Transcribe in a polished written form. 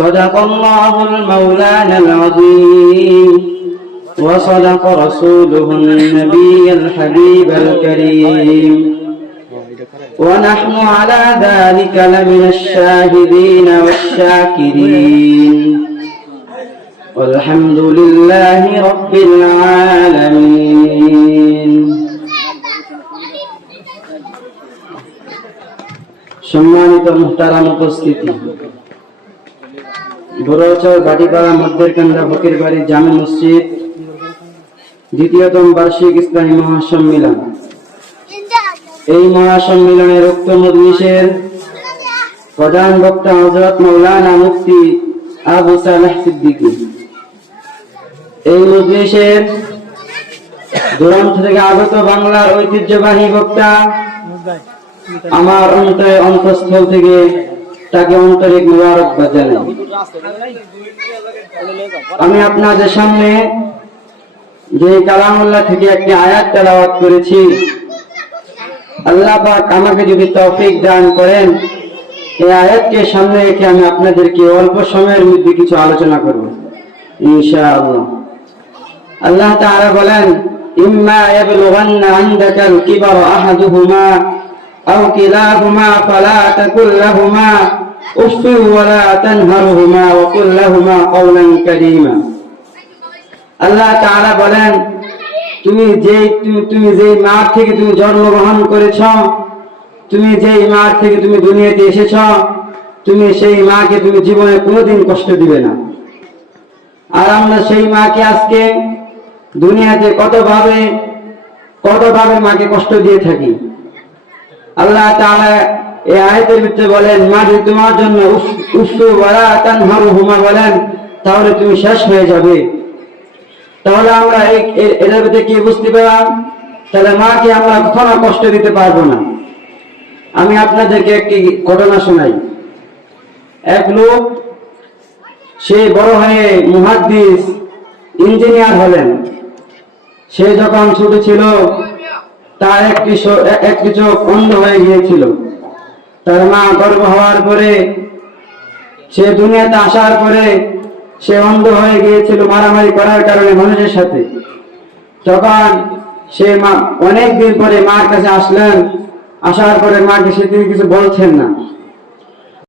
صدق الله المولانا العظيم وصدق رسوله النبي الحبيب الكريم ونحن على ذلك لمن الشاهدين والشاكرين والحمد لله رب العالمين সম্মানিত মুহতারাম উপস্থিতি, বড়চর বাটিপাড়া মধ্যের কান্দা ফকির বাড়ি জামে মসজিদ দ্বিতীয়তম বার্ষিক ইসলামী মহাসম্মেলন। এই মহাসম্মেলনের উক্ত মজলিসের প্রধান বক্তা হযরত মাওলানা মুফতি আবু সালেহ সিদ্দিকী। এই মজলিসের দূরান্ত থেকে আগত বাংলার ঐতিহ্যবাহী বক্তা, আমার অন্তঃস্থল থেকে তাকে আন্তরিক মুবারকবাদ জানাই। আমি আপনাদের সামনে যে কালামুল্লাহ থেকে একটি আয়াত তেলাওয়াত করেছি, আল্লাহ পাক আমাকে যদি তৌফিক দান করেন, এই আয়াতকে সামনে রেখে আমি আপনাদেরকে অল্প সময়ের মধ্যে কিছু আলোচনা করব ইনশাআল্লাহ। আল্লাহ তাআলা বলেন, ইম্মা ইয়াবলুগান্না ইনদাকাল কিবারা আহাদুহুমা আও কিলাহুমা ফালা তাকুল লাহুমা উফফি ওয়ালা তানহারহুমা ওয়া কুল লাহুমা কওলান কারীমা। আল্লাহ তাআলা বলেন, তুমি যেই মা থেকে তুমি জন্মগ্রহণ করেছ, তুমি যেই মা থেকে তুমি দুনিয়াতে এসেছ, তুমি সেই মাকে তুমি জীবনে কোনোদিন কষ্ট দিবে না। আর আমরা সেই মাকে আজকে দুনিয়াতে কতভাবে মাকে কষ্ট দিয়ে থাকি। আল্লাহ তাআলা এই আয়াতের ভিতরে বলেন, মা যদি তোমার জন্য উফফি ওয়ালা তানহারহুমা বলেন, তাহলে তুমি শেষ হয়ে যাবে। তাহলে আমরা এর ভিতরে কি বুঝতে পারলাম? তাহলে মাকে আমরা কখনো কষ্ট দিতে পারবো না। আমি আপনাদেরকে একটি ঘটনা শোনাই। এক লোক, সে বড় হয়ে মুহাদ্দিস ইঞ্জিনিয়ার হলেন। সে যখন ছোট ছিল, তার একটি চোখ অন্ধ হয়ে গিয়েছিল। তার মা গর্ভ হওয়ার পরে, সে দুনিয়াতে আসার পরে সে অন্ধ হয়ে গিয়েছিল মারামারি করার কারণে মানুষের সাথে। তখন সে অনেক দিন পরে মার কাছে আসলেন। আসার পরে মাকে সে তিনি কিছু বলছেন না।